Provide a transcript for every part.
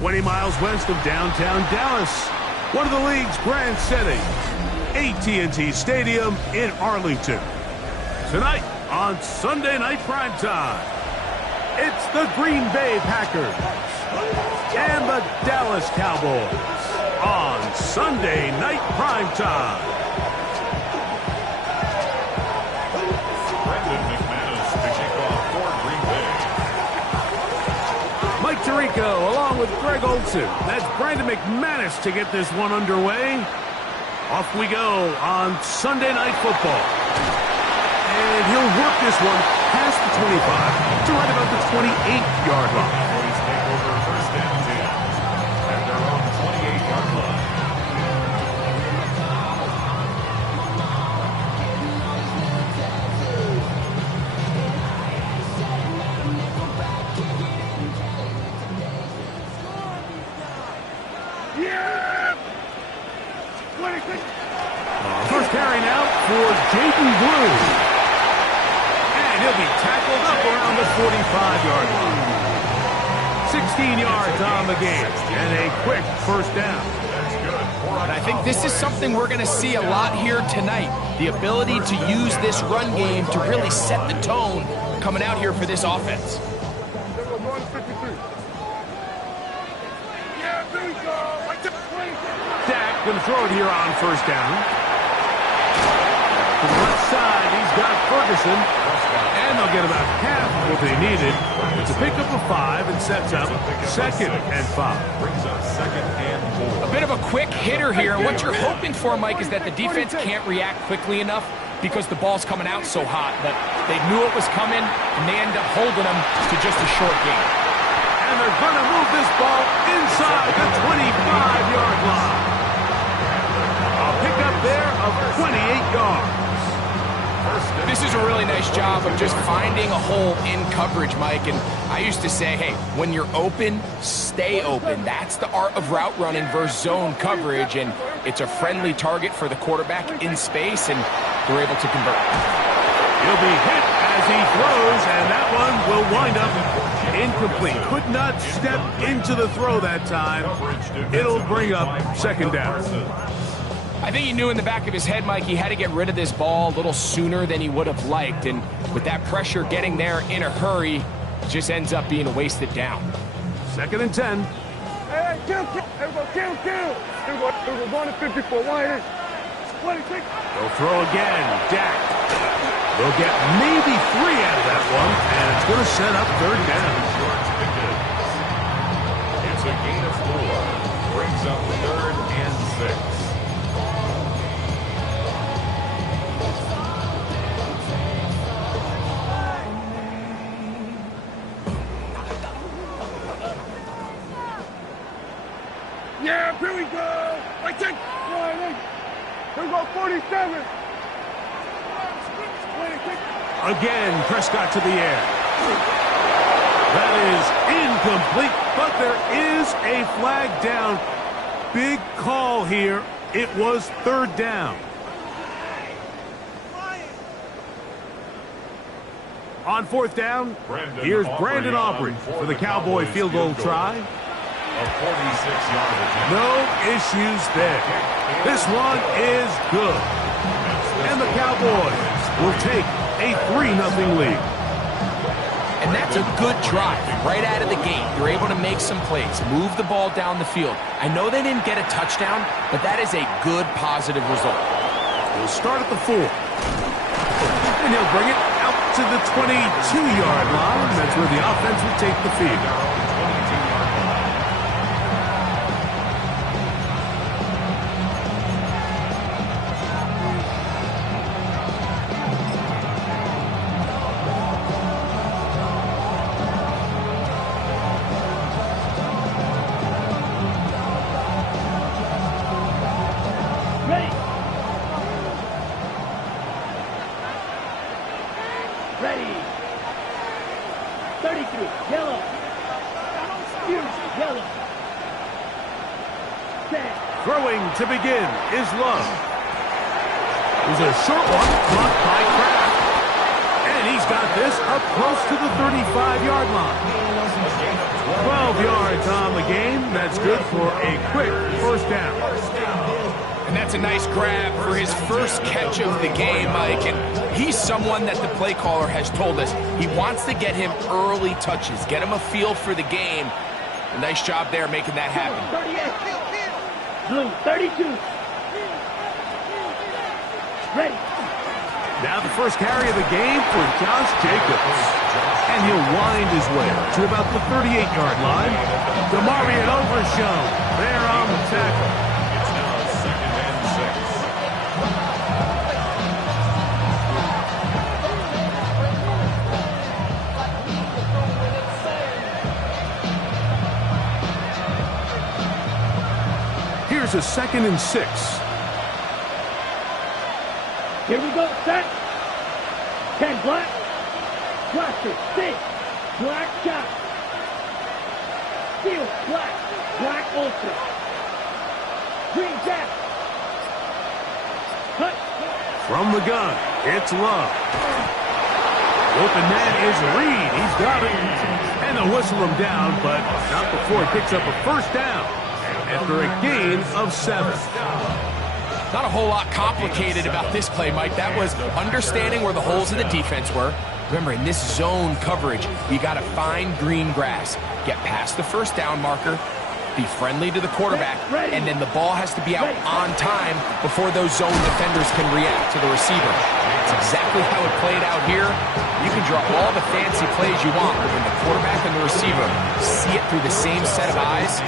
20 miles west of downtown Dallas, one of the league's grand settings, AT&T Stadium in Arlington. Tonight on Sunday Night Primetime, it's the Green Bay Packers and the Dallas Cowboys on Sunday Night Primetime. Mike Tirico along with Greg Olson. That's Brandon McManus to get this one underway. Off we go on Sunday Night Football. And he'll work this one past the 25 to right about the 28-yard line. Please take over first and 10 at their own 28-yard line. First carry now for Jaden Blue. And he'll be tackled up around the 45-yard line. 16 yards on the game and a quick first down. And I think this is something we're going to see a lot here tonight. The ability to use this run game to really set the tone coming out here for this offense. Dak going to throw it here on first down. To the left side, he's got Ferguson. And they'll get about half of what they needed. It's a pickup of 5 and sets up 2nd and 5. Brings up 2nd and 4. A bit of a quick hitter here. And what you're hoping for, Mike, is that the defense can't react quickly enough because the ball's coming out so hot. But they knew it was coming, and they end up holding them to just a short game. And they're going to move this ball inside the 25-yard line. A pickup there of 28 yards. This is a really nice job of just finding a hole in coverage, Mike. And I used to say, hey, when you're open, stay open. That's the art of route running versus zone coverage. And it's a friendly target for the quarterback in space, and they're able to convert. He'll be hit as he throws, and that one will wind up incomplete. Could not step into the throw that time. It'll bring up 2nd down. I think he knew in the back of his head, Mike, he had to get rid of this ball a little sooner than he would have liked. And with that pressure getting there in a hurry, it just ends up being a wasted down. 2nd and 10. Hey, kill. We're going to 54. Wide. They'll throw again. Dak. They'll get maybe 3 out of that one, and it's going to set up 3rd down. It's a gain of 4. Brings up 3rd and 6. Yeah, here we go. I take one. Here we go, 47. Again, Prescott to the air. That is incomplete, but there is a flag down. Big call here. It was 3rd down. On 4th down, here's Brandon Aubrey for the Cowboy field goal try. No issues there. This one is good. And the Cowboys will take a 3-0 lead. And that's a good drive right out of the gate. You're able to make some plays, move the ball down the field. I know they didn't get a touchdown, but that is a good positive result. He'll start at the 4. And he'll bring it out to the 22-yard line. That's where the offense will take the field. Ready. 33, yellow. Huge, yellow. 10. Throwing to begin is Love. There's a short one blocked by Kraft. And he's got this up close to the 35-yard line. 12 yards on the game. That's good for a quick first down. And that's a nice grab for his first catch of the game, Mike. And he's someone that the play caller has told us he wants to get him early touches, get him a feel for the game. Nice job there making that happen. 38. Blue, 32. Ready. Now the first carry of the game for Josh Jacobs. And he'll wind his way to about the 38-yard line. Demarion Overshown there on the tackle. It's now 2nd and 6. Here's a 2nd and 6. Here we go, set. 10 black. Blaster, 6. Black shot. Steel, black. Black ultra. Green jack. Cut. From the gun, it's Love. Open man is Reed. He's got it. And they'll whistle him down, but not before he picks up a first down after a gain of 7. Not a whole lot complicated about this play, Mike. That was understanding where the holes of the defense were. Remember, in this zone coverage, you got to find green grass, get past the first down marker, be friendly to the quarterback, and then the ball has to be out on time before those zone defenders can react to the receiver. That's exactly how it played out here. You can draw all the fancy plays you want, but when the quarterback and the receiver see it through the same set of eyes,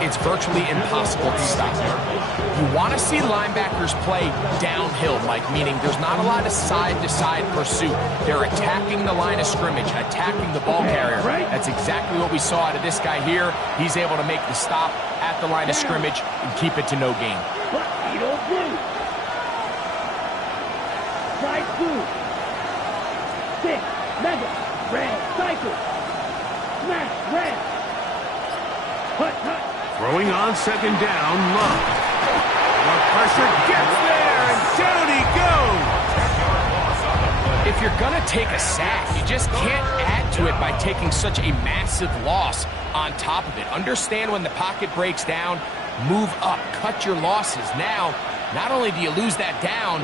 it's virtually impossible to stop. You want to see linebackers play downhill, Mike, meaning there's not a lot of side-to-side pursuit. They're attacking the line of scrimmage, attacking the ball carrier. That's exactly what we saw out of this guy here. He's able to make the stop at the line of scrimmage and keep it to no gain. Tuxedo blue. Slide blue. 6. Mega. Red. Cycle. Smash. Red. Hut. Hut. Throwing on 2nd down, Love. The pressure gets there, and down he goes. If you're going to take a sack, you just can't add to it by taking such a massive loss on top of it. Understand when the pocket breaks down, move up, cut your losses. Now, not only do you lose that down,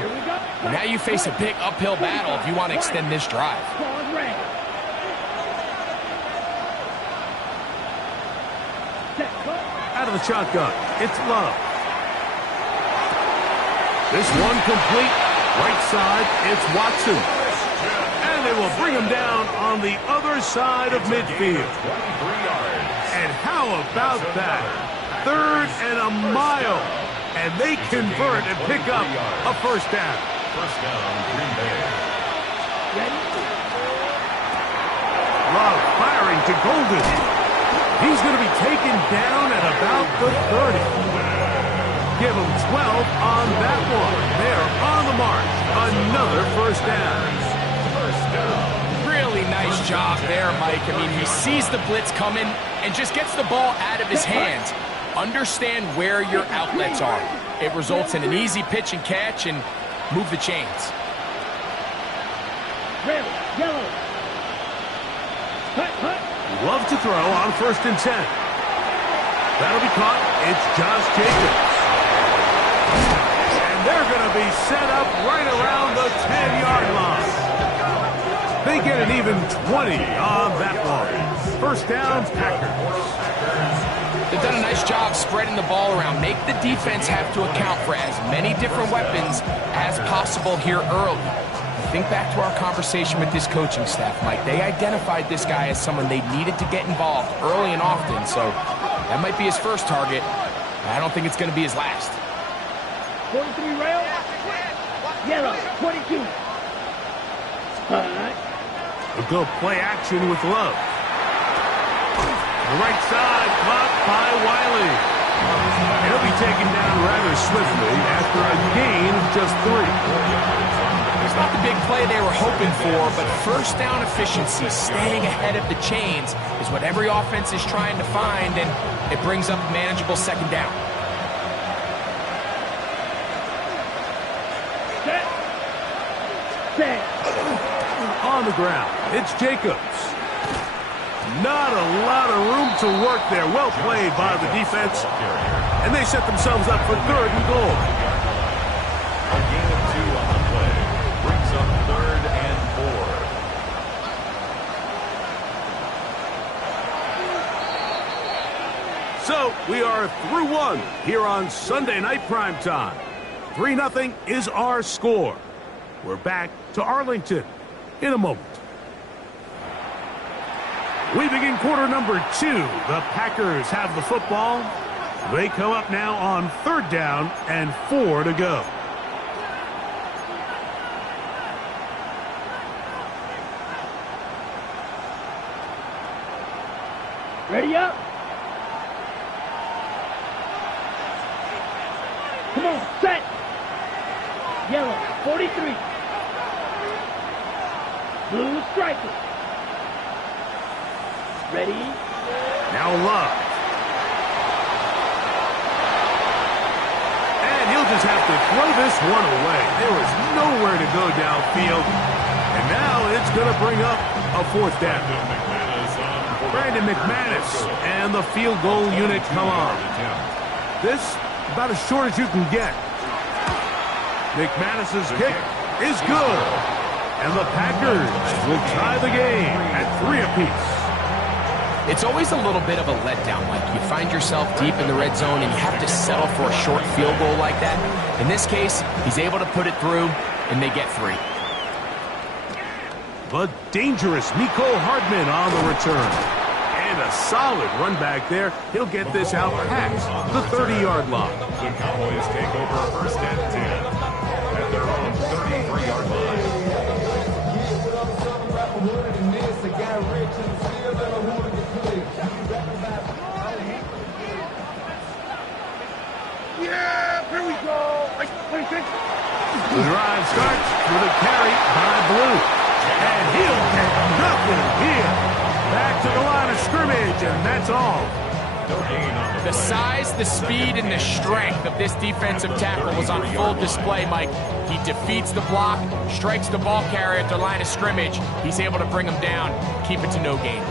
but now you face a big uphill battle if you want to extend this drive. Out of the shotgun, it's Love. This one complete. Right side, it's Watson. And they will bring him down on the other side of midfield. And how about that? 3rd and a mile. And they convert and pick up a first down. First down, Green Bay. Love firing to Golden. He's going to be taken down at about the 30. Give him 12 on that one. They're on the march. Another first down. Really nice job there, Mike. I mean, he sees the blitz coming and just gets the ball out of his hands. Understand where your outlets are. It results in an easy pitch and catch and move the chains. Red, yellow. Hut, hut. Love to throw on 1st and 10. That'll be caught. It's Josh Jacobs. And they're going to be set up right around the 10-yard line. They get an even 20 on that one. First down, Packers. They've done a nice job spreading the ball around. Make the defense have to account for as many different weapons as possible here early. Think back to our conversation with this coaching staff, Mike. They identified this guy as someone they needed to get involved early and often, so that might be his first target. I don't think it's going to be his last. 43 rail. Yellow, 22. We'll go play action with Love. The right side, blocked by Wiley. He'll be taken down rather swiftly after a gain of just 3. It's not the big play they were hoping for, but first down efficiency, staying ahead of the chains, is what every offense is trying to find, and it brings up a manageable 2nd down. Set. On the ground, it's Jacobs. Not a lot of room to work there. Well played by the defense. And they set themselves up for 3rd and goal. A gain of 2 on the play. Brings up 3rd and 4. So we are through 1 here on Sunday Night Primetime. 3-0 is our score. We're back to Arlington in a moment. We begin quarter number 2. The Packers have the football. They come up now on 3rd down and 4 to go. Ready up. Come on, set. Yellow, 43. Blue striker. Ready? Now Love. And he'll just have to throw this one away. There was nowhere to go downfield. And now it's going to bring up a 4th down. Brandon McManus and the field goal unit come on. This about as short as you can get. McManus's kick is good. And the Packers will tie the game at 3 apiece. It's always a little bit of a letdown, Mike. You find yourself deep in the red zone and you have to settle for a short field goal like that. In this case, he's able to put it through and they get 3. The dangerous Miko Hardman on the return. And a solid run back there. He'll get this out past the 30-yard line. The Cowboys take over 1st and 10 at their own 33-yard line. Yeah, here we go. Like 26. The drive starts with a carry by Blue. And he'll get nothing here. Back to the line of scrimmage, and that's all. No gain on The size, the speed, and the strength of this defensive tackle was on full display, Mike. He defeats the block, strikes the ball carrier at the line of scrimmage. He's able to bring him down, keep it to no gain.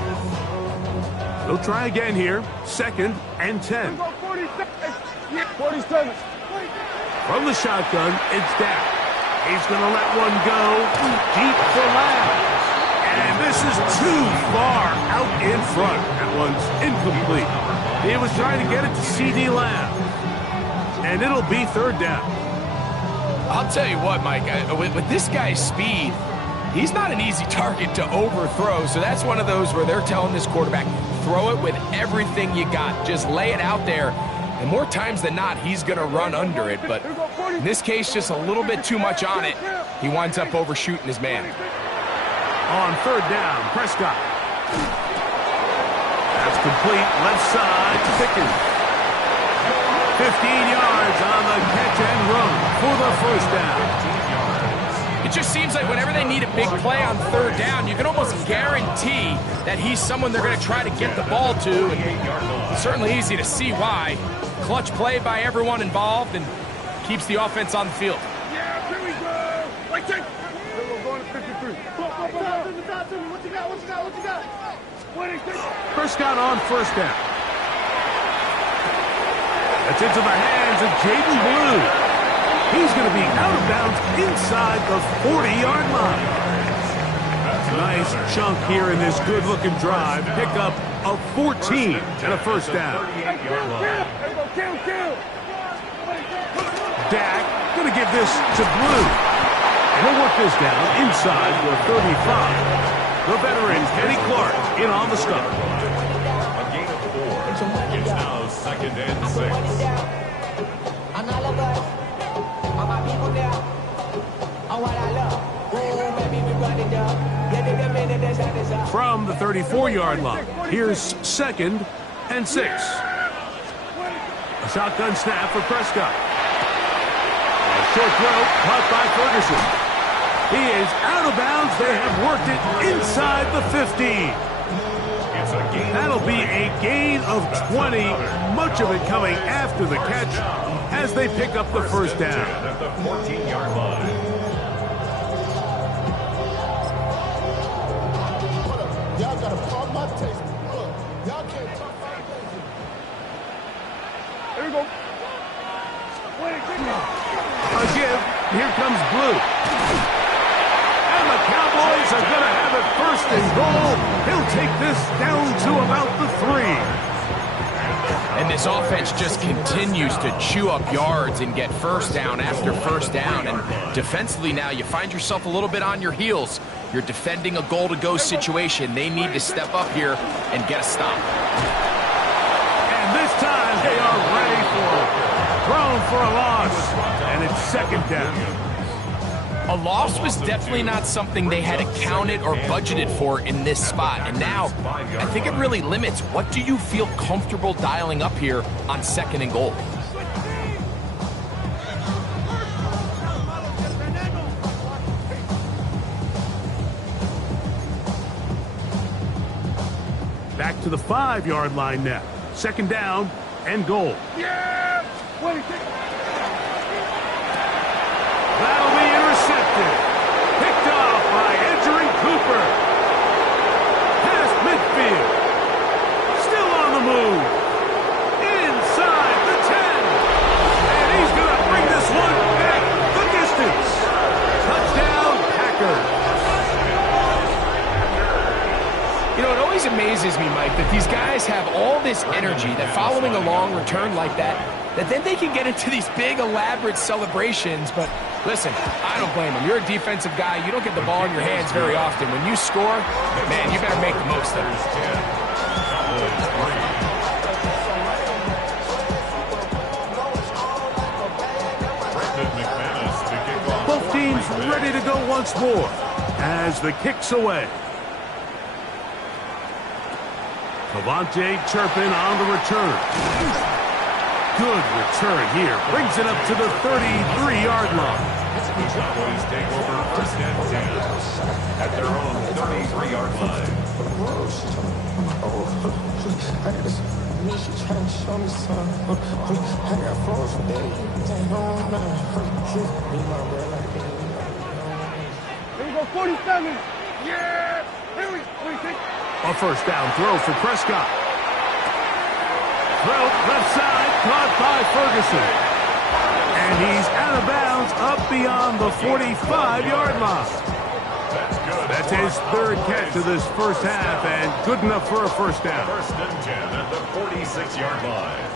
They'll try again here. 2nd and 10. 47. From the shotgun, it's Dak. He's going to let one go deep for Lamb. And this is too far out in front. That one's incomplete. He was trying to get it to C.D. Lamb. And it'll be 3rd down. I'll tell you what, Mike, with this guy's speed, he's not an easy target to overthrow. So that's one of those where they're telling this quarterback, throw it with everything you got. Just lay it out there. And more times than not, he's going to run under it. But in this case, just a little bit too much on it. He winds up overshooting his man. On 3rd down, Prescott. That's complete. Left side to Pickens. 15 yards on the catch and run for the 1st down. It just seems like whenever they need a big play on 3rd down, you can almost guarantee that he's someone they're going to try to get the ball to. And it's certainly easy to see why. Clutch play by everyone involved and keeps the offense on the field. Yeah, here we go. Like 10. We're going to 53. What you got? Prescott on 1st down. That's into the hands of Jaden Blue. He's going to be out of bounds inside the 40-yard line. Nice chunk here in this good-looking drive. Pick up a 14 and a 1st down. Dak going to give this to Blue. And he'll work this down inside the 35. The veteran, Kenny Clark, in on the stop. A gain of 4. It's now 2nd and 6. From the 34-yard line, here's 2nd and 6. A shotgun snap for Prescott. A short throw caught by Ferguson. He is out of bounds. They have worked it inside the 15. That'll be a gain of 20. Much of it coming after the catch as they pick up the 1st down. At the 14-yard line. Y'all gotta pump my taste. Here we go. A give. Here comes Blue. And the Cowboys are going to have it first and goal. He'll take this down to about the 3. And this offense just continues to chew up yards and get first down after first down. And defensively now, you find yourself a little bit on your heels. You're defending a goal-to-go situation. They need to step up here and get a stop. And this time they are ready for it. Thrown for a loss. And it's second down. A loss was definitely not something they had accounted or budgeted for in this spot. And now, I think it really limits what do you feel comfortable dialing up here on second and goal. Back to the 5-yard line now. Second down and goal. Yeah! That'll be intercepted. Picked off by Edgerrin Cooper. Past midfield. Still on the move. Inside the 10. And he's going to bring this one back the distance. Touchdown, Packers. You know, it always amazes me, Mike, that these guys have all this energy, that following a long return like that then they can get into these big, elaborate celebrations. But listen, I don't blame them. You're a defensive guy. You don't get the ball in your hands very often. When you score, man, you better make the most of it. Both teams ready to go once more as the kick's away. Cavante Turpin on the return. Good return here. Brings it up to the 33-yard line. Cowboys take over first and 10 at their own 33-yard line. Here we go, 47. Yeah! Here we go. A first down throw for Prescott. Throw left side, caught by Ferguson. And he's out of bounds up beyond the 45-yard line. That's his third catch of this first half, and good enough for a first down. First and 10 at the 46-yard line.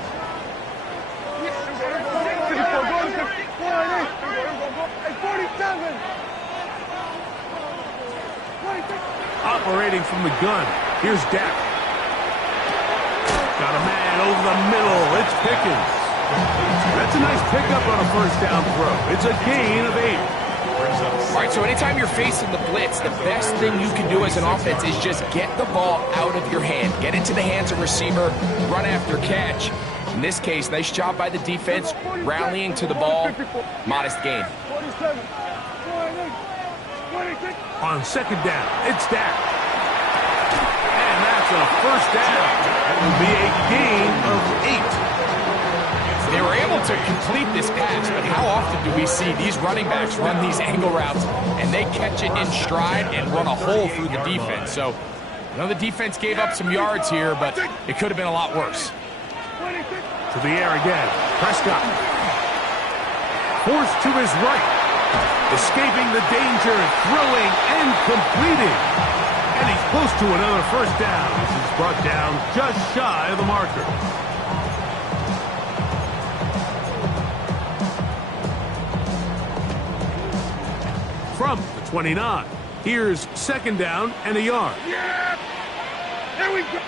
Operating from the gun, here's Dak. Got a man over the middle. It's Pickens. That's a nice pickup on a first down throw. It's a gain of 8. All right, so anytime you're facing the blitz, the best thing you can do as an offense is just get the ball out of your hand. Get into the hands of receiver, run after catch. In this case, nice job by the defense, rallying to the ball. Modest gain. On second down, it's Dak. And that's a first down. It will be a gain of 8. They were able to complete this pass, but how often do we see these running backs run these angle routes and they catch it in stride and run a hole through the defense? So, I know the defense gave up some yards here, but it could have been a lot worse. To the air again. Prescott. Forced to his right. Escaping the danger, throwing and completing. And he's close to another first down. This is brought down just shy of the marker. From the 29, here's second down and a yard. Yeah! There we go!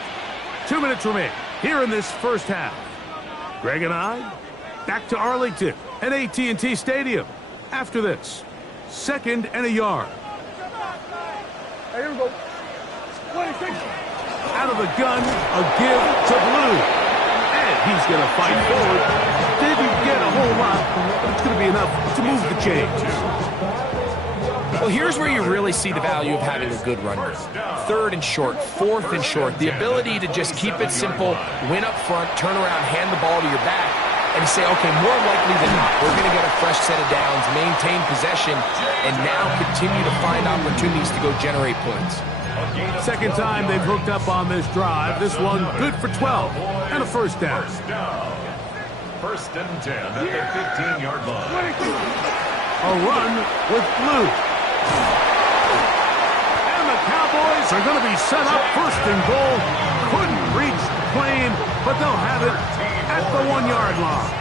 2 minutes remain here in this first half. Greg and I back to Arlington at AT&T Stadium. After this, second and a yard. Hey, here we go. 26. Out of the gun, a give to Blue. And he's going to fight forward. Didn't get a whole lot, but it's going to be enough to move the chains. Well, here's where you really see the value of having a good runner. Third and short, fourth and short. The ability to just keep it simple, win up front, turn around, hand the ball to your back, and say, okay, more likely than not, we're going to get a fresh set of downs, maintain possession, and now continue to find opportunities to go generate points. Second time they've hooked up on this drive. This one good for 12 and a first down. First and 10 at the 15-yard line. A run with Blue. And the Cowboys are going to be set up first and goal. Couldn't reach the plane, but they'll have it at the 1-yard line.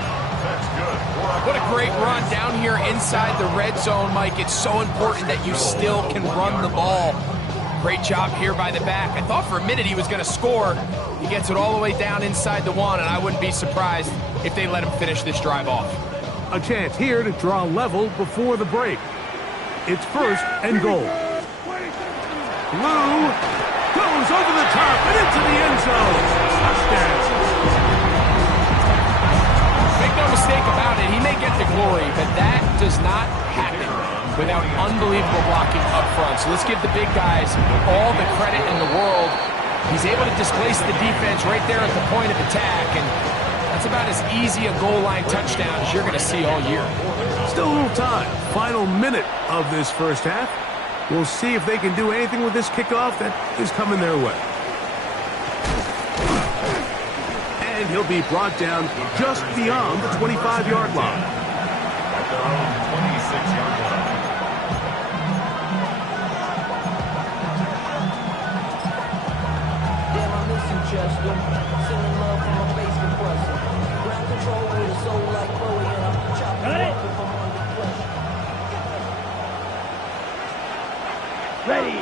That's good. What a great run down here inside the red zone, Mike. It's so important that you still can run the ball. Great job here by the back. I thought for a minute he was going to score. He gets it all the way down inside the 1, and I wouldn't be surprised if they let him finish this drive off. A chance here to draw level before the break. It's first and goal. Blue goes over the top and into the end zone. Touchdown. Make no mistake about it, he may get the glory, but that does not happen without unbelievable blocking up front. So let's give the big guys all the credit in the world. He's able to displace the defense right there at the point of attack, and that's about as easy a goal line touchdown as you're going to see all year. Still a little time. Final minute of this first half. We'll see if they can do anything with this kickoff that is coming their way. And he'll be brought down just beyond the 25-yard line. At their own 26-yard line. Damn, I miss you, Chester. Sending love from a bass compressor. Ground control with a soul like Chloe, and I'm chopping Got it. up if I'm under pressure. Ready.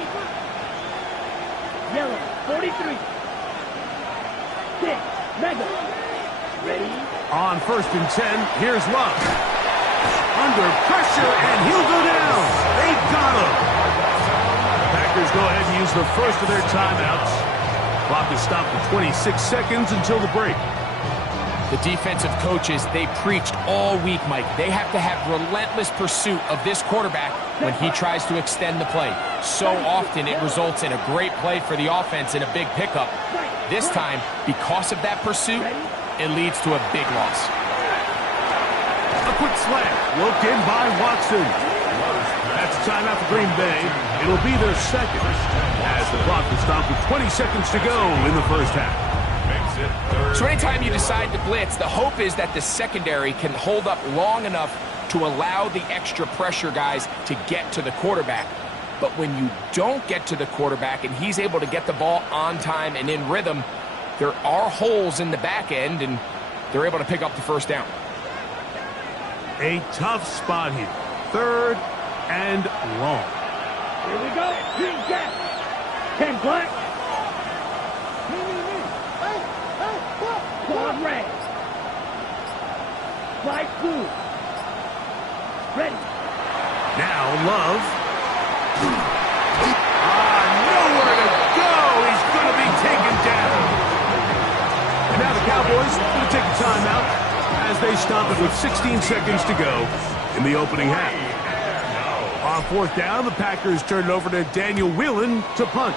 Yellow, 43. 6, Mega. Ready. On first and 10, here's Love. Under pressure, and he'll go down. They got him. Packers go ahead and use the first of their timeouts. Clock is stopped at 26 seconds until the break. The defensive coaches, they preached all week, Mike. They have to have relentless pursuit of this quarterback when he tries to extend the play. So often it results in a great play for the offense and a big pickup. This time, because of that pursuit, it leads to a big loss. A quick slant, looked in by Watson. That's a timeout for Green Bay. It'll be their second, as the clock is stopped with 20 seconds to go in the first half. Makes it third. So anytime you decide to blitz, the hope is that the secondary can hold up long enough to allow the extra pressure guys to get to the quarterback. But when you don't get to the quarterback and he's able to get the ball on time and in rhythm, there are holes in the back end, and they're able to pick up the first down. A tough spot here. Third and long. Here we go. Green Jack. 10 black. Quad red. Flight blue. Ready. Now Love. Nowhere to go. He's going to be taken down. And now the Cowboys going to take a timeout as they stop it with 16 seconds to go in the opening half. On fourth down, the Packers turn it over to Daniel Whelan to punt.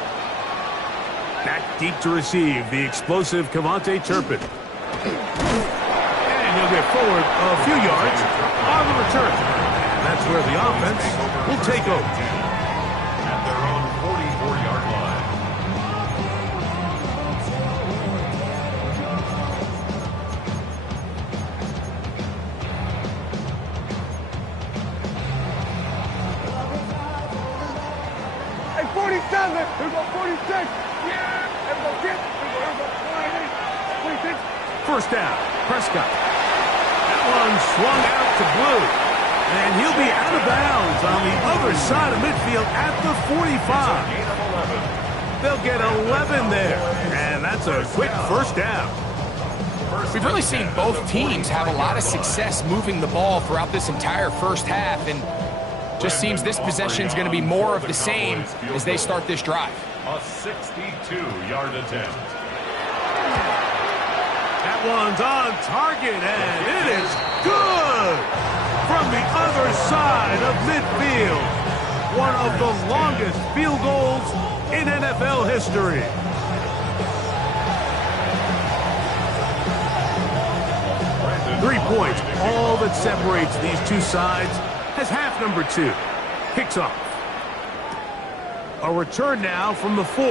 Back deep to receive, the explosive Cavante Turpin. And he'll get forward a few yards on the return. And that's where the offense will take over. At their own 44-yard line. Hey, 47. Here go 46. Yeah. Here go 10. Here go 28. 26. First down, Prescott. That one swung out to Blue. And he'll be out of bounds on the other side of midfield at the 45. Gain of 11. They'll get 11 there. And that's a quick first down. We've really seen both teams have a lot of success moving the ball throughout this entire first half, and just seems this possession is going to be more of the same as they start this drive. A 62-yard attempt. That one's on target, and it is good from the other side of midfield. One of the longest field goals in NFL history. Three points, all that separates these two sides, as half number 2 kicks off. A return now from the 4.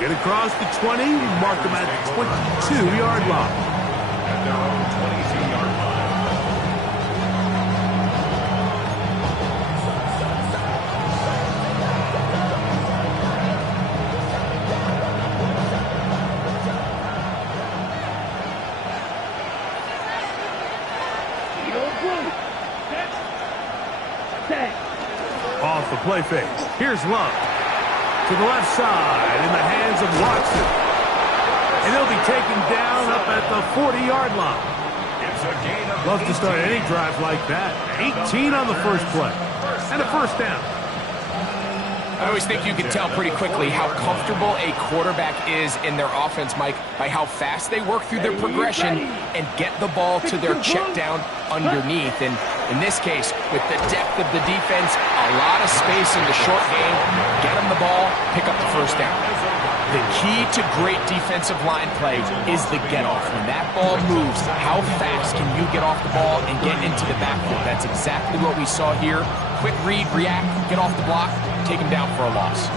Get across the 20, mark them at the 22-yard line. at their own 22-yard line. Off the play fake. Here's Love. To the left side in the hands of Watson. And he'll be taken down up at the 40-yard line. It's a gain of Love to start any drive like that. 18 on the first play. And a first down. I always think you can tell pretty quickly how comfortable a quarterback is in their offense, Mike, by how fast they work through their progression and get the ball to their check down underneath. And in this case, with the depth of the defense, a lot of space in the short game, get them the ball, pick up the first down. The key to great defensive line play is the get-off. When that ball moves, how fast can you get off the ball and get into the backfield? That's exactly what we saw here. Quick read, react, get off the block, take him down for a loss.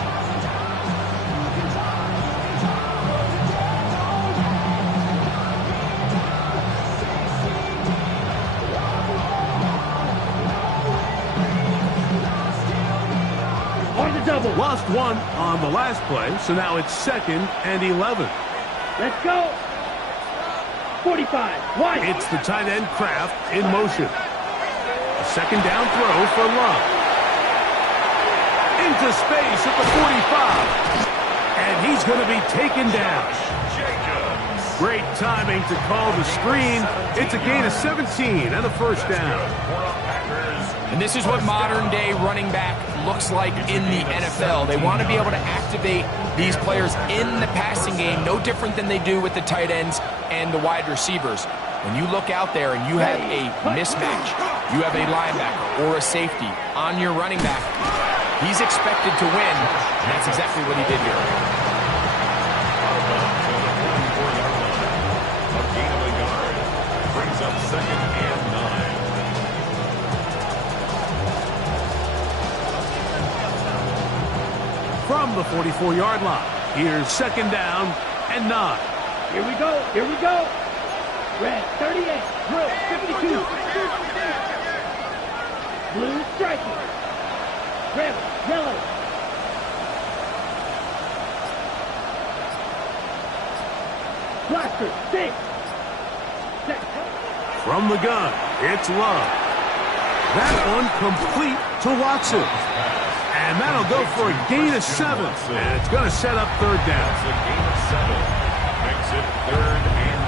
On the double. Lost one on the last play, so now it's 2nd and 11. Let's go. 45. Wide. It's the tight end Kraft in motion. A second down throw for Love. Into space at the 45. And he's going to be taken down. Great timing to call the screen. It's a gain of 17 and a first down. And this is what modern-day running back looks like in the NFL. They want to be able to activate these players in the passing game, no different than they do with the tight ends and the wide receivers. When you look out there and you have a mismatch, you have a linebacker or a safety on your running back, he's expected to win, and that's exactly what he did here. A gain of a yard brings up 2nd and 9. From the 44-yard line, here's 2nd down and 9. Here we go. Here we go. Red 38. Blue 52. Blue striking. Red yellow. Blaster 6. From the gun, it's Love. That one complete to Watson. And that'll go for a gain of 7. And it's going to set up 3rd down. It's a gain of 7. Makes it 3rd and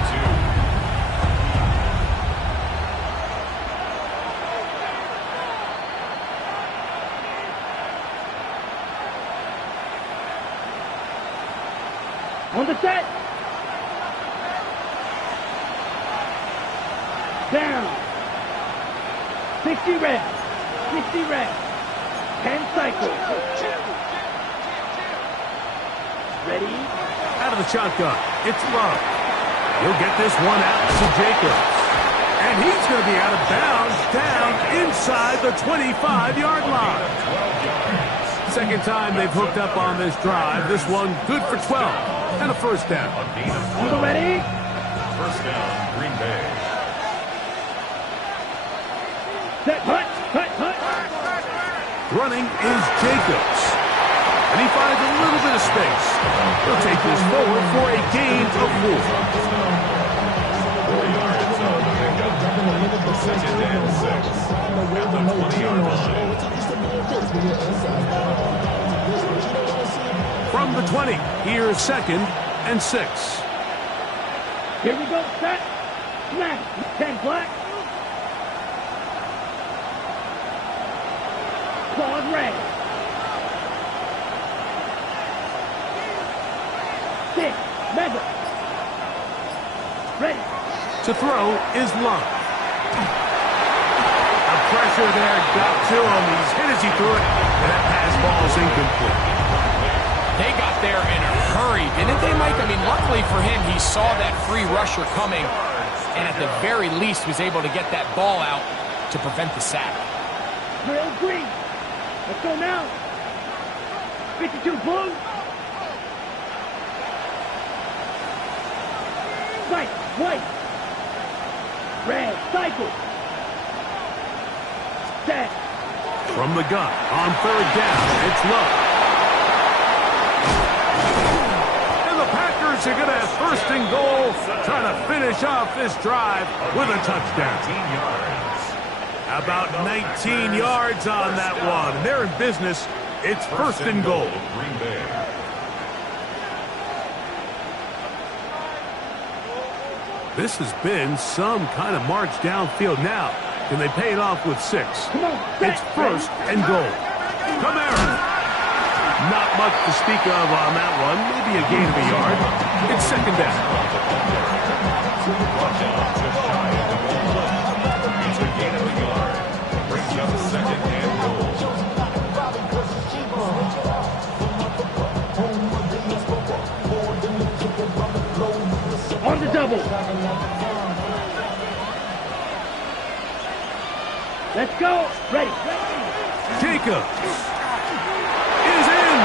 2. On the set. Down. 60 red. 60 red. 10 cycles. Ready? Out of the shotgun, it's Love. He'll get this one out to Jacobs. And he's going to be out of bounds down inside the 25-yard line. 2nd time they've hooked up on this drive. This one good for 12 and a first down. On the ready? First down, Green Bay. Set, hut, hut, hut. Running is Jacobs. And he finds a little bit of space. He'll take this forward for a gain of 4. 4 yards on the pickup. 2nd and 6. At the 20-yard line. From the 20, here's 2nd and 6. Here we go, set. Snap. 10 black. Claude red. 6. Mega. Ready. To throw is Love. The pressure there got to him. He's hit as he threw it, and that pass ball is incomplete. They got there in a hurry, didn't they, Mike? I mean, luckily for him, he saw that free rusher coming, and at the very least was able to get that ball out to prevent the sack. Trail green. Let's go now. 52 blue. Right, white. Red, cycle. Set. From the gun on third down, it's low. And the Packers are going to have first and goal, trying to finish off this drive with a touchdown. 19 yards. About 19 yards on that one. They're in business. It's first and goal. Green Bay. This has been some kind of march downfield now. Can they pay it off with 6? It's first and goal. Kamara. Not much to speak of on that one. Maybe a gain of a yard. It's second down. It's a gain of a yard. Brings up second and goal. On the double. Let's go. Ready. Jacobs is in.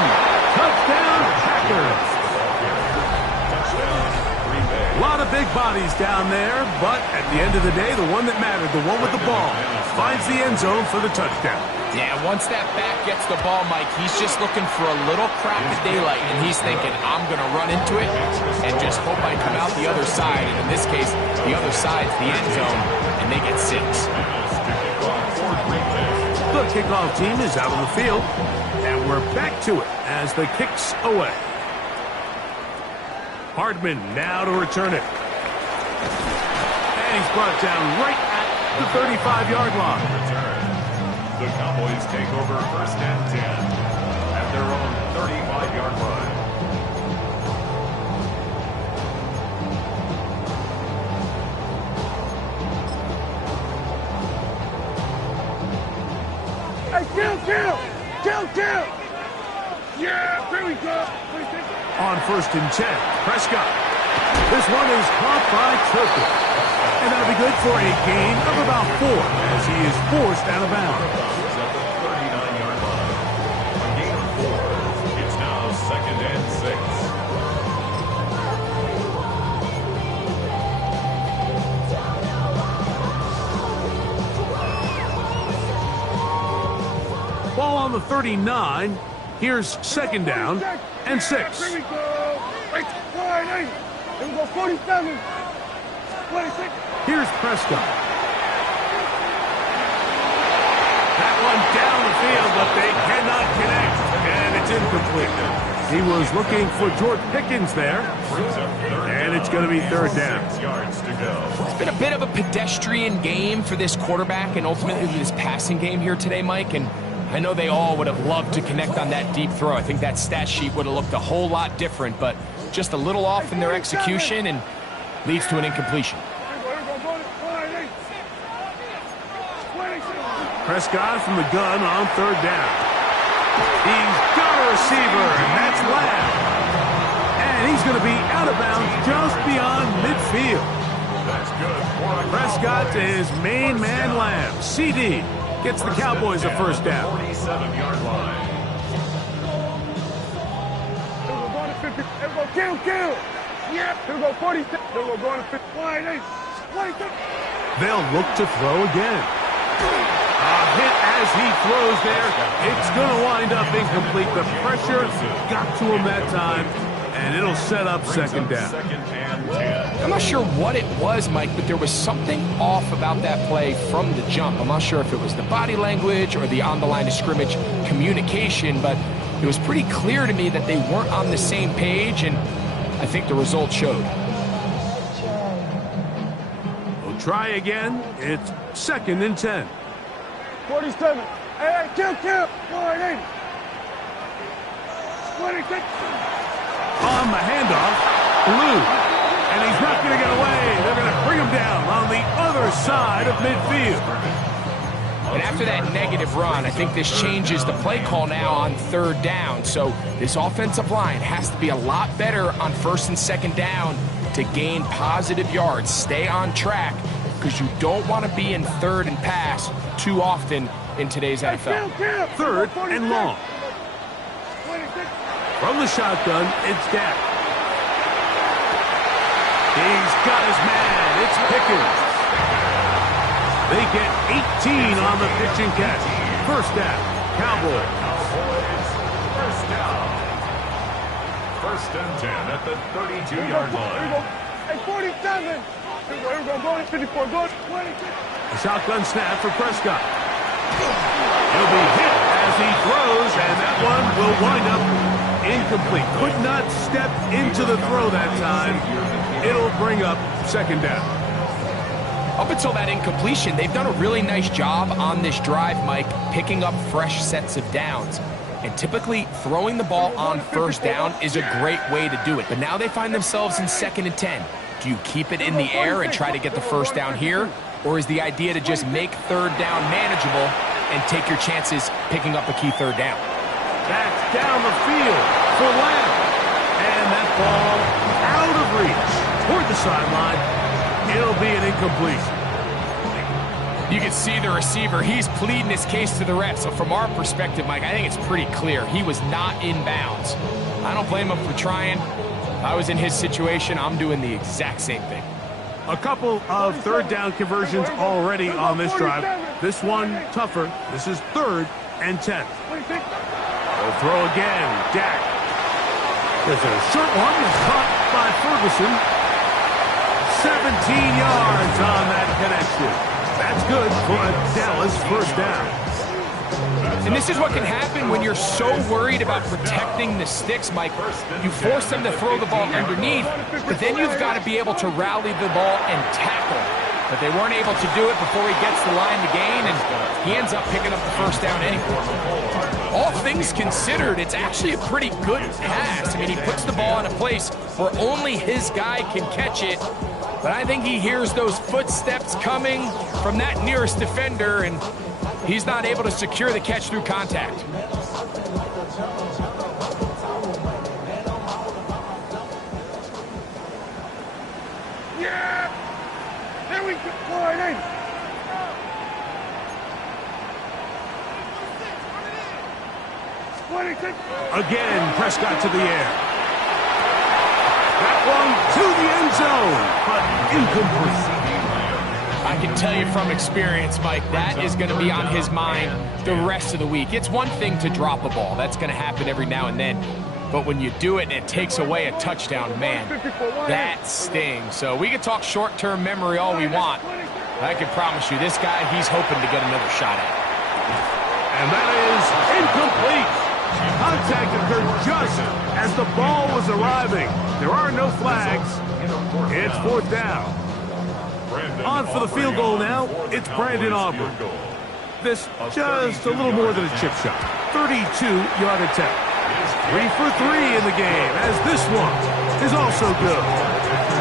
Touchdown, Packers. A lot of big bodies down there, but at the end of the day, the one that mattered, the one with the ball, finds the end zone for the touchdown. Yeah, once that back gets the ball, Mike, he's just looking for a little crack of daylight, and he's thinking, I'm going to run into it and just hope I come out the other side. And in this case, the other side's the end zone, and they get 6. The kickoff team is out on the field, and we're back to it as the kick's away. Hardman now to return it. And he's brought down right at the 35-yard line. The Cowboys take over first and 10 at their own 35-yard line. Hey, kill! Yeah, here we go. On first and 10, Prescott. This one is caught by Turpin. And that'll be good for a gain of about 4 as he is forced out of bounds. It's at the 39-yard line. A gain of 4. It's now second and 6. Ball on the 39. Here's second down and 6. Here we go. Right, wide, here we go, 47. 26. Here's Prescott. That one down the field, but they cannot connect, and it's incomplete. He was looking for George Pickens there, and it's going to be third down. 6 yards to go. It's been a bit of a pedestrian game for this quarterback and ultimately this passing game here today, Mike, and I know they all would have loved to connect on that deep throw. I think that stat sheet would have looked a whole lot different, but just a little off in their execution and leads to an incompletion. Prescott from the gun on third down. He's got a receiver, and that's Lamb. And he's going to be out of bounds just beyond midfield. That's good. Prescott to his main man, Lamb. CD gets the Cowboys a first down. 47-yard line. Kill! Yeah, here we go, 46. Here we go, going to 50. Wide, 26. They'll look to throw again. A hit as he throws there. It's going to wind up incomplete. The pressure got to him that time, and it'll set up second down. Second and 10. I'm not sure what it was, Mike, but there was something off about that play from the jump. I'm not sure if it was the body language or the on-the-line of scrimmage communication, but it was pretty clear to me that they weren't on the same page, and I think the result showed. We'll try again. It's second and 10. 47. Hey, kill! Wide, 26. On the handoff, Blue. And he's not going to get away. They're going to bring him down on the other side of midfield. And after that negative run, I think this changes the play call now on third down. So this offensive line has to be a lot better on first and second down to gain positive yards. Stay on track because you don't want to be in third and pass too often in today's NFL. Third and long. 26. From the shotgun, it's Dak. He's got his man. It's Pickens. get 18 on the pitch and catch. First down, Cowboys. First down. First and 10 at the 32-yard line. Hey, 47. Here we go. Go to 54. Go to 26. A shotgun snap for Prescott. He'll be hit as he throws, and that one will wind up incomplete. Could not step into the throw that time. It'll bring up second down. Up until that incompletion, they've done a really nice job on this drive, Mike, picking up fresh sets of downs. And typically, throwing the ball on first down is a great way to do it. But now they find themselves in 2nd and 10. Do you keep it in the air and try to get the first down here? Or is the idea to just make third down manageable and take your chances picking up a key third down? That's down the field for Lamb. And that ball out of reach toward the sideline. It'll be an incompletion. You can see the receiver. He's pleading his case to the ref. So from our perspective, Mike, I think it's pretty clear. He was not in bounds. I don't blame him for trying. If I was in his situation, I'm doing the exact same thing. A couple of third down conversions already on this drive. This one tougher. This is 3rd and 10. They'll throw again. Dak. There's a short one that's caught by Ferguson. 17 yards on that connection. That's good for a Dallas first down. And this is what can happen when you're so worried about protecting the sticks, Mike. You force them to throw the ball underneath, but then you've got to be able to rally the ball and tackle. But they weren't able to do it before he gets the line to gain, and he ends up picking up the first down anyway. All things considered, it's actually a pretty good pass. I mean, he puts the ball in a place where only his guy can catch it. But I think he hears those footsteps coming from that nearest defender, and he's not able to secure the catch through contact. Yeah! There we go. All right, 26. Again, Prescott to the air. That one to the end zone, but incomplete. I can tell you from experience, Mike, that is going to be on his mind the rest of the week. It's one thing to drop a ball. That's going to happen every now and then. But when you do it and it takes away a touchdown, man, that stings. So we can talk short-term memory all we want. I can promise you, this guy, he's hoping to get another shot at it. And that is incomplete. Contact occurred just as the ball was arriving. There are no flags. It's 4th down. On for the field goal now. It's Brandon Aubrey. This just a little more than a chip shot. 32-yard attempt. 3 for 3 in the game, as this one is also good.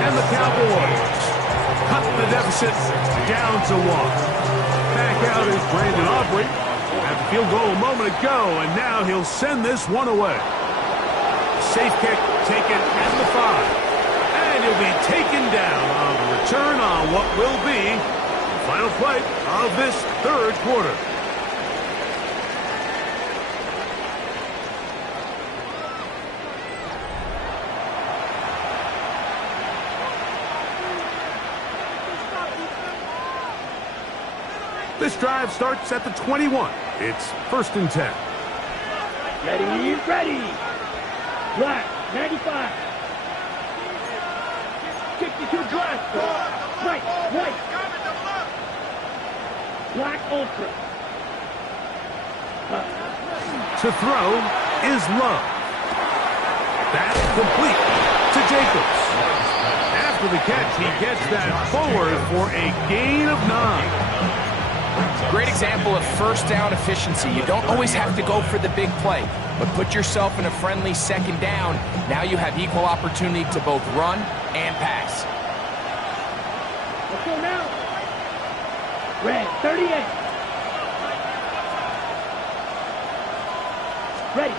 And the Cowboys cut the deficit down to 1. Back out is Brandon Aubrey. At the field goal a moment ago, and now he'll send this one away. Safe kick taken at the 5. And he'll be taken down on the return on what will be the final play of this 3rd quarter. This drive starts at the 21. It's 1st and 10. Ready, ready. Black, 95. 62 black. White. Black ultra. To throw is Love. That's complete to Jacobs. After the catch, he gets that forward for a gain of 9. Great example of first down efficiency. You don't always have to go for the big play, but put yourself in a friendly 2nd down. Now you have equal opportunity to both run and pass. Let's go now. Red, 38. Ready.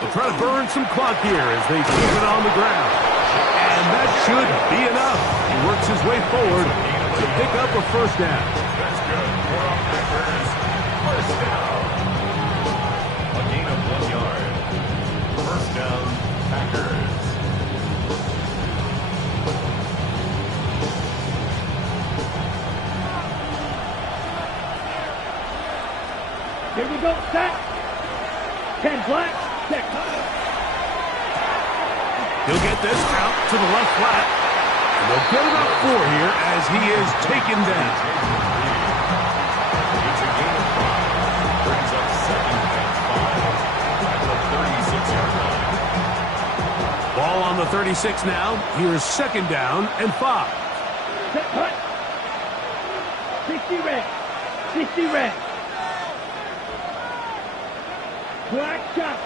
They'll try to burn some clock here as they keep it on the ground. And that should be enough. He works his way forward to pick up a first down. That's good. Packers. First down. A gain of 1 yard. First down, Packers. Here we go, set. 10 black, check. He'll get this out to the left flat. And they'll get about 4 here as he is taken down. It's a gain of 5. Brings up second and 5 at the 36-yard line. Ball on the 36 now. Here's second down and 5. Set, cut. 60 red. 60 red. Black shot.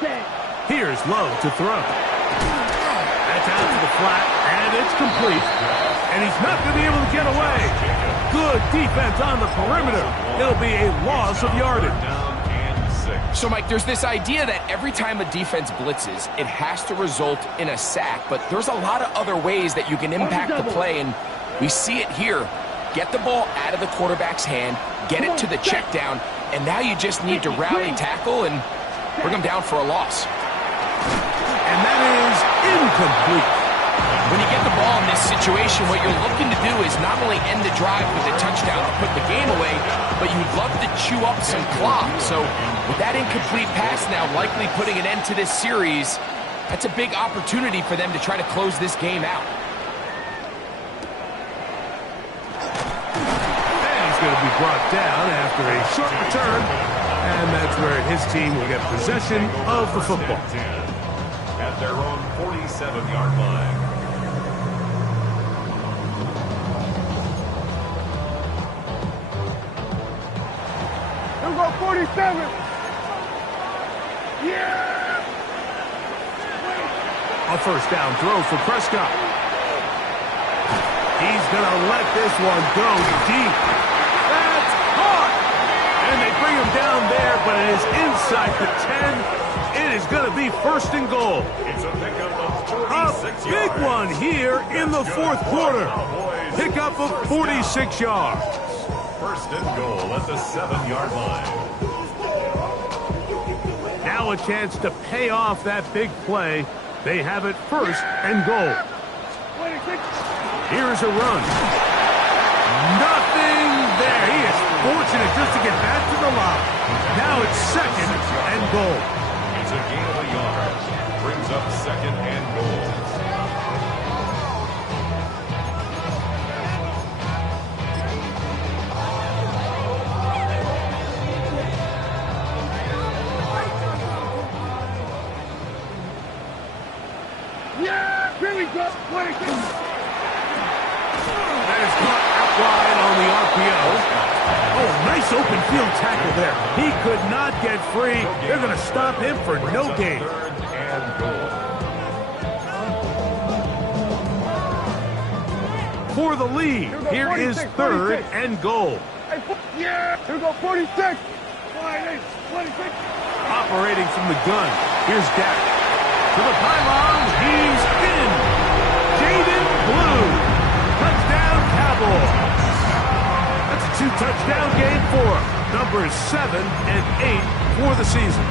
Set. Here's Lowe to throw. That's out to the flat, and it's complete. And he's not going to be able to get away. Good defense on the perimeter. It'll be a loss of yardage. Down and 6. So, Mike, there's this idea that every time a defense blitzes, it has to result in a sack, but there's a lot of other ways that you can impact the play, and we see it here. Get the ball out of the quarterback's hand, get it to the check down, and now you just need to rally tackle and bring them down for a loss. And that is incomplete. When you get the ball in this situation, what you're looking to do is not only end the drive with a touchdown to put the game away, but you'd love to chew up some clock. So with that incomplete pass now likely putting an end to this series, that's a big opportunity for them to try to close this game out. And he's going to be brought down after a short return. And that's where his team will get possession of the football. At their own 47-yard line. Here go 47. Yeah! A first down throw for Prescott. He's going to let this one go deep. That's caught! And they bring him down there, but it is inside the 10. It is going to be first and goal. It's a pickup of A 46 big yards. one here in the fourth quarter. Pickup of 46 yards. First and goal at the 7-yard line. Now a chance to pay off that big play. They have it first and goal. 26. Here's a run. Nothing there. He is fortunate just to get back to the line. Now it's second and goal. It's a gain of a yard. Brings up second and goal. Yeah! Here we go. 26. That is caught out wide on the RPO. Oh, nice open field tackle there. He could not get free. They're going to stop him for no gain. Third and goal. For the lead, here is third and goal. Yeah! Here go 46. 26. Operating from the gun, here's Dak. To the pylon, he's in. Jaden Blue. Touchdown, Cowboys. That's a 2-touchdown game for him. Numbers 7 and 8 for the season.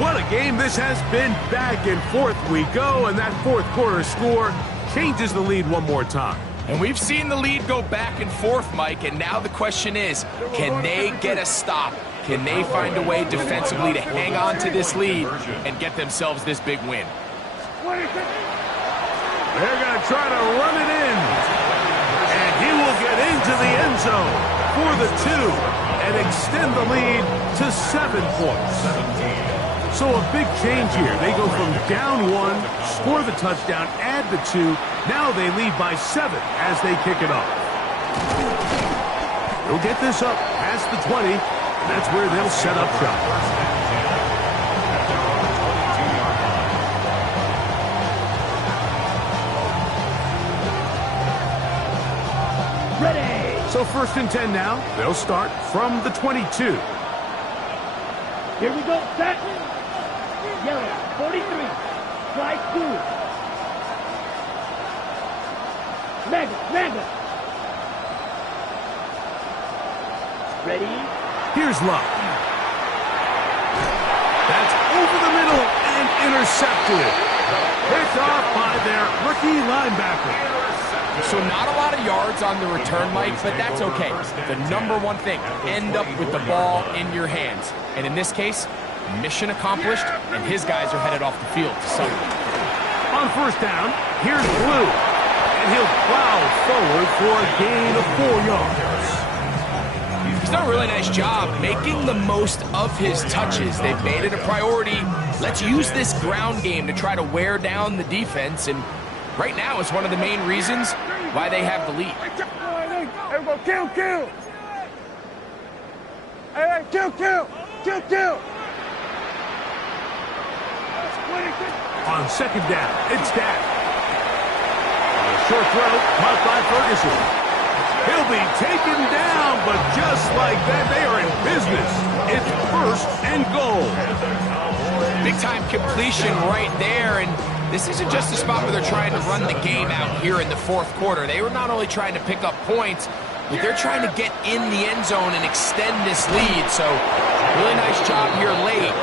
What a game this has been. Back and forth we go, and that fourth quarter score changes the lead one more time. And we've seen the lead go back and forth, Mike, and now the question is, can they get a stop? Can they find a way defensively to hang on to this lead and get themselves this big win? 26. They're going to try to run it in. And he will get into the end zone for the 2 and extend the lead to 7 points. 17. So a big change here. They go from down 1, score the touchdown, add the 2. Now they lead by 7 as they kick it off. They'll get this up past the 20. That's where they'll set up shop. Ready. So first and 10 now. They'll start from the 22. Here we go, set. Yellow, 43. Fly 2. Mega. Ready. Here's Love. That's over the middle and intercepted. Picked off by their rookie linebacker. So not a lot of yards on the return, Mike, but that's okay. The number one thing, end up with the ball in your hands. And in this case, mission accomplished, and his guys are headed off the field to celebrate. On first down, here's Blue. And he'll plow forward for a gain of 4 yards. He's done a really nice job making the most of his touches. They've made it a priority. Let's use this ground game to try to wear down the defense, and right now it's one of the main reasons why they have the lead. Everybody, kill! Hey, kill! On second down, it's Dak. A short throw, caught by Ferguson. He'll be taken down, but just like that, they are in business. It's first and goal. Big-time completion right there, and this isn't just a spot where they're trying to run the game out here in the fourth quarter. They were not only trying to pick up points, but they're trying to get in the end zone and extend this lead. So, really nice job here late.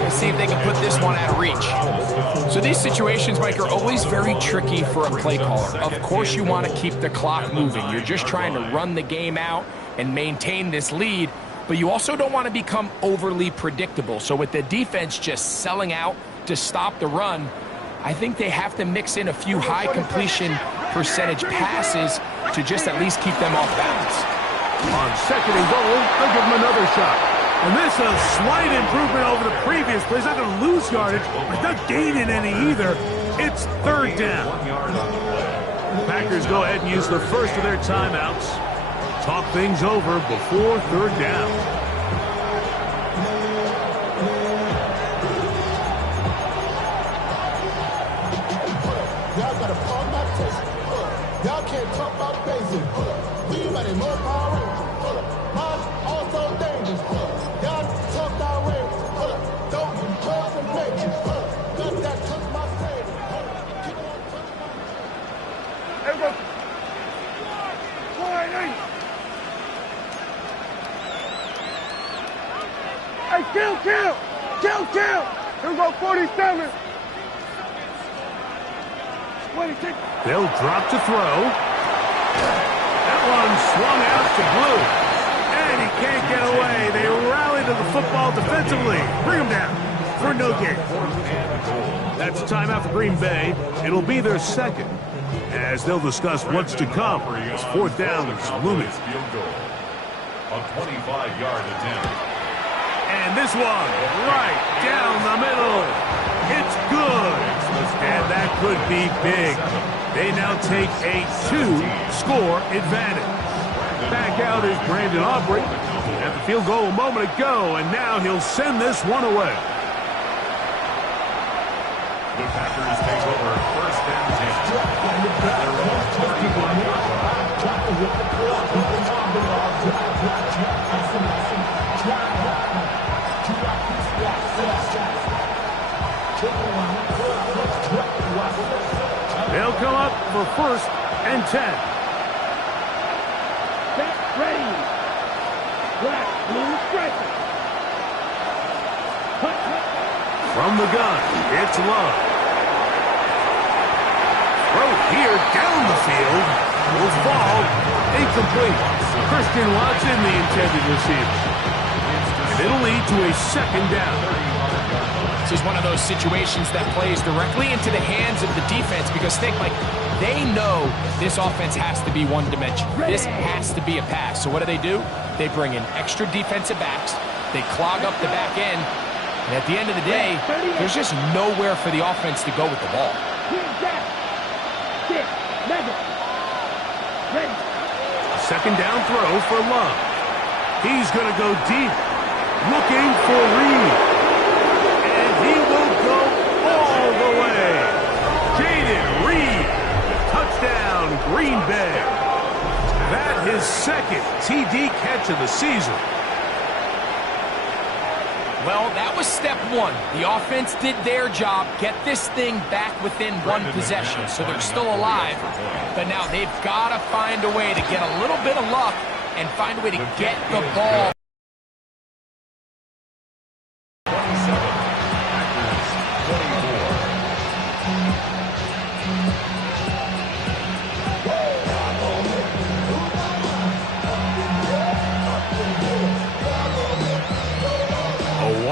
Let's see if they can put this one out of reach. So these situations, Mike, are always very tricky for a play caller. Of course you want to keep the clock moving. You're just trying to run the game out and maintain this lead, but you also don't want to become overly predictable. So with the defense just selling out to stop the run, I think they have to mix in a few high completion percentage passes to just at least keep them off balance. On second and goal, they'll give him another shot. And this is a slight improvement over the previous play. He's not going to lose yardage, but he's not gaining any either. It's third down. Packers go ahead and use the first of their timeouts. Talk things over before third down. Y'all got to call my taste. Y'all can't talk about basic. We money more power. March also dangerous. Y'all talk our way. Don't you cause and make it. Got that took my favorite. Everybody, quiet, hey. Hey, kill! Here we go, 47. 26. They'll drop to throw. That one swung out to Blue. And he can't get away. They rally to the football defensively. Bring him down for no gain. That's a timeout for Green Bay. It'll be their second, as they'll discuss what's to come. As fourth down is looming. A 25-yard attempt. And this one right down the middle. It's good. And that could be big. They now take a 2-score advantage. Back out is Brandon Aubrey. At the field goal a moment ago, and now he'll send this one away. The Packers take over first and 10. Their own 31-yard They'll come up for first and 10. Set, ready. Black, blue, striker. From the gun, it's Love. Throw here down the field. Will fall. Incomplete. Christian Watson, the intended receiver. And it'll lead to a second down. This is one of those situations that plays directly into the hands of the defense because think, like, they know this offense has to be one dimension. This has to be a pass. So what do? They bring in extra defensive backs. They clog up the back end. And at the end of the day, there's just nowhere for the offense to go with the ball. A second down throw for Love. He's going to go deep, looking for Reed. And he will go all the way. Jaden Reed, touchdown, Green Bay. That his second TD catch of the season. Well, that was step one. The offense did their job, get this thing back within one possession, so they're still alive. But now they've got to find a way to get a little bit of luck and find a way to get the ball.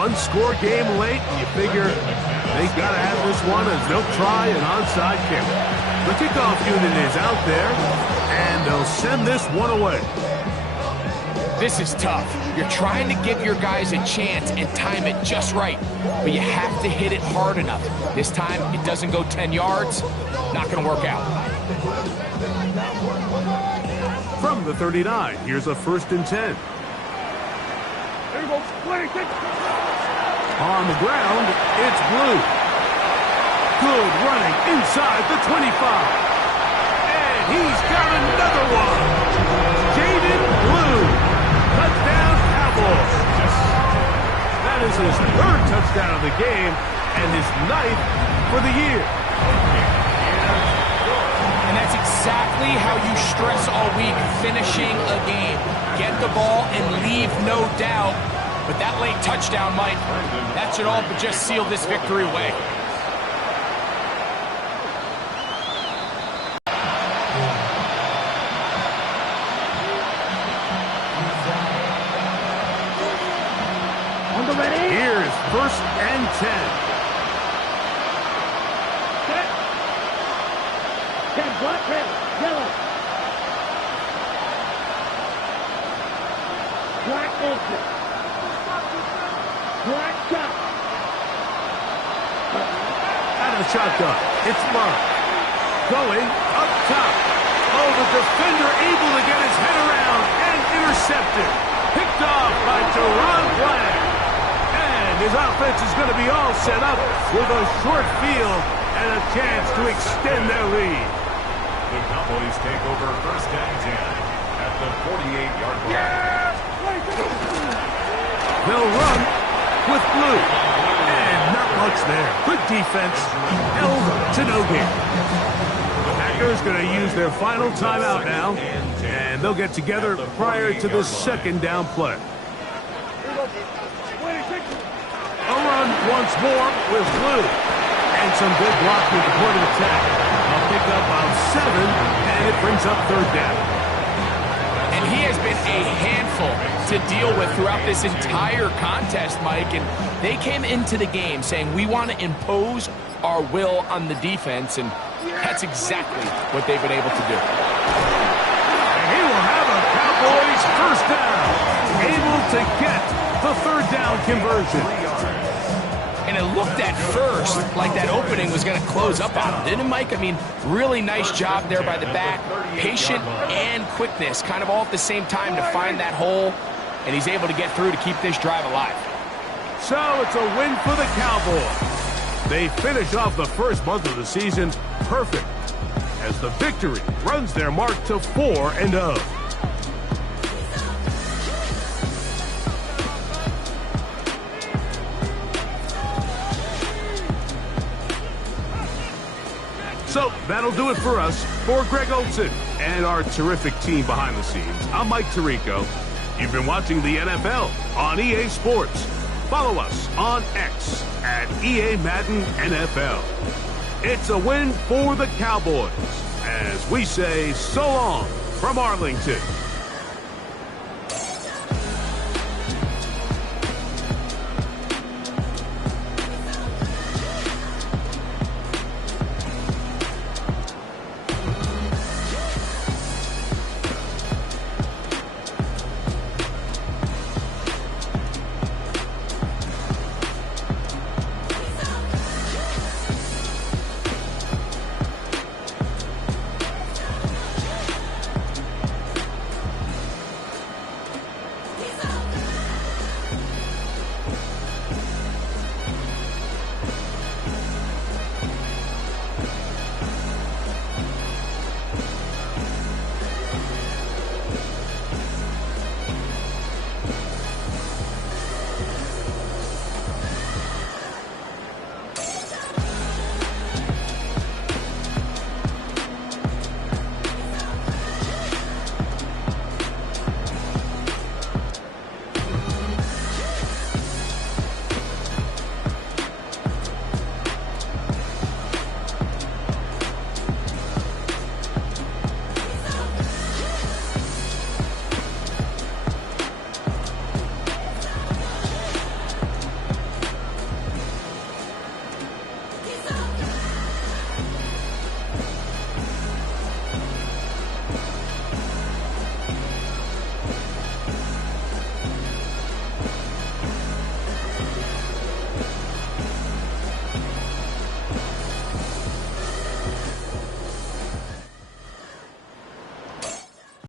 one-score game late, and you figure they got to have this one as they'll try an onside kick. The kickoff unit is out there, and they'll send this one away. This is tough. You're trying to give your guys a chance and time it just right, but you have to hit it hard enough. This time, it doesn't go 10 yards. Not going to work out. From the 39, here's a 1st and 10. There you go, 26. On the ground, it's Blue. Good running inside the 25. And he's got another one. Jaden Blue. Touchdown, Cowboys. That is his 3rd touchdown of the game and his 9th for the year. And that's exactly how you stress all week, finishing a game. Get the ball and leave no doubt. But that late touchdown, Mike, that should all but just seal this victory away. Here's 1st and 10. Set. 10 black, red, yellow. Black ultra. Black shot. Out of the shotgun. It's Mark. Going up top. Oh, the defender able to get his head around and intercepted. Picked off by Teron Black. And his offense is going to be all set up with a short field and a chance to extend their lead. The Cowboys take over 1st and 10 at the 48-yard line. They'll run with Blue. And not much there. Good defense. Held to no gain. The Packers going to use their final timeout now. And they'll get together prior to the 2nd down play. A run once more with Blue. And some good blocking at the point of attack. I'll pick up on 7, and it brings up 3rd down. And he has been a handful to deal with throughout this entire contest, Mike. And they came into the game saying, we want to impose our will on the defense. And that's exactly what they've been able to do. And he will have a Cowboys 1st down. Able to get the 3rd down conversion. And it looked at first like that opening was going to close up on him, didn't it, Mike? I mean, really nice job there by the back. Patient and quickness, kind of all at the same time to find that hole. And he's able to get through to keep this drive alive. So it's a win for the Cowboys. They finish off the 1st month of the season perfect as the victory runs their mark to 4-0. So that'll do it for us. For Greg Olson and our terrific team behind the scenes, I'm Mike Tirico. You've been watching the NFL on EA Sports. Follow us on X at EA Madden NFL. It's a win for the Cowboys as we say so long from Arlington.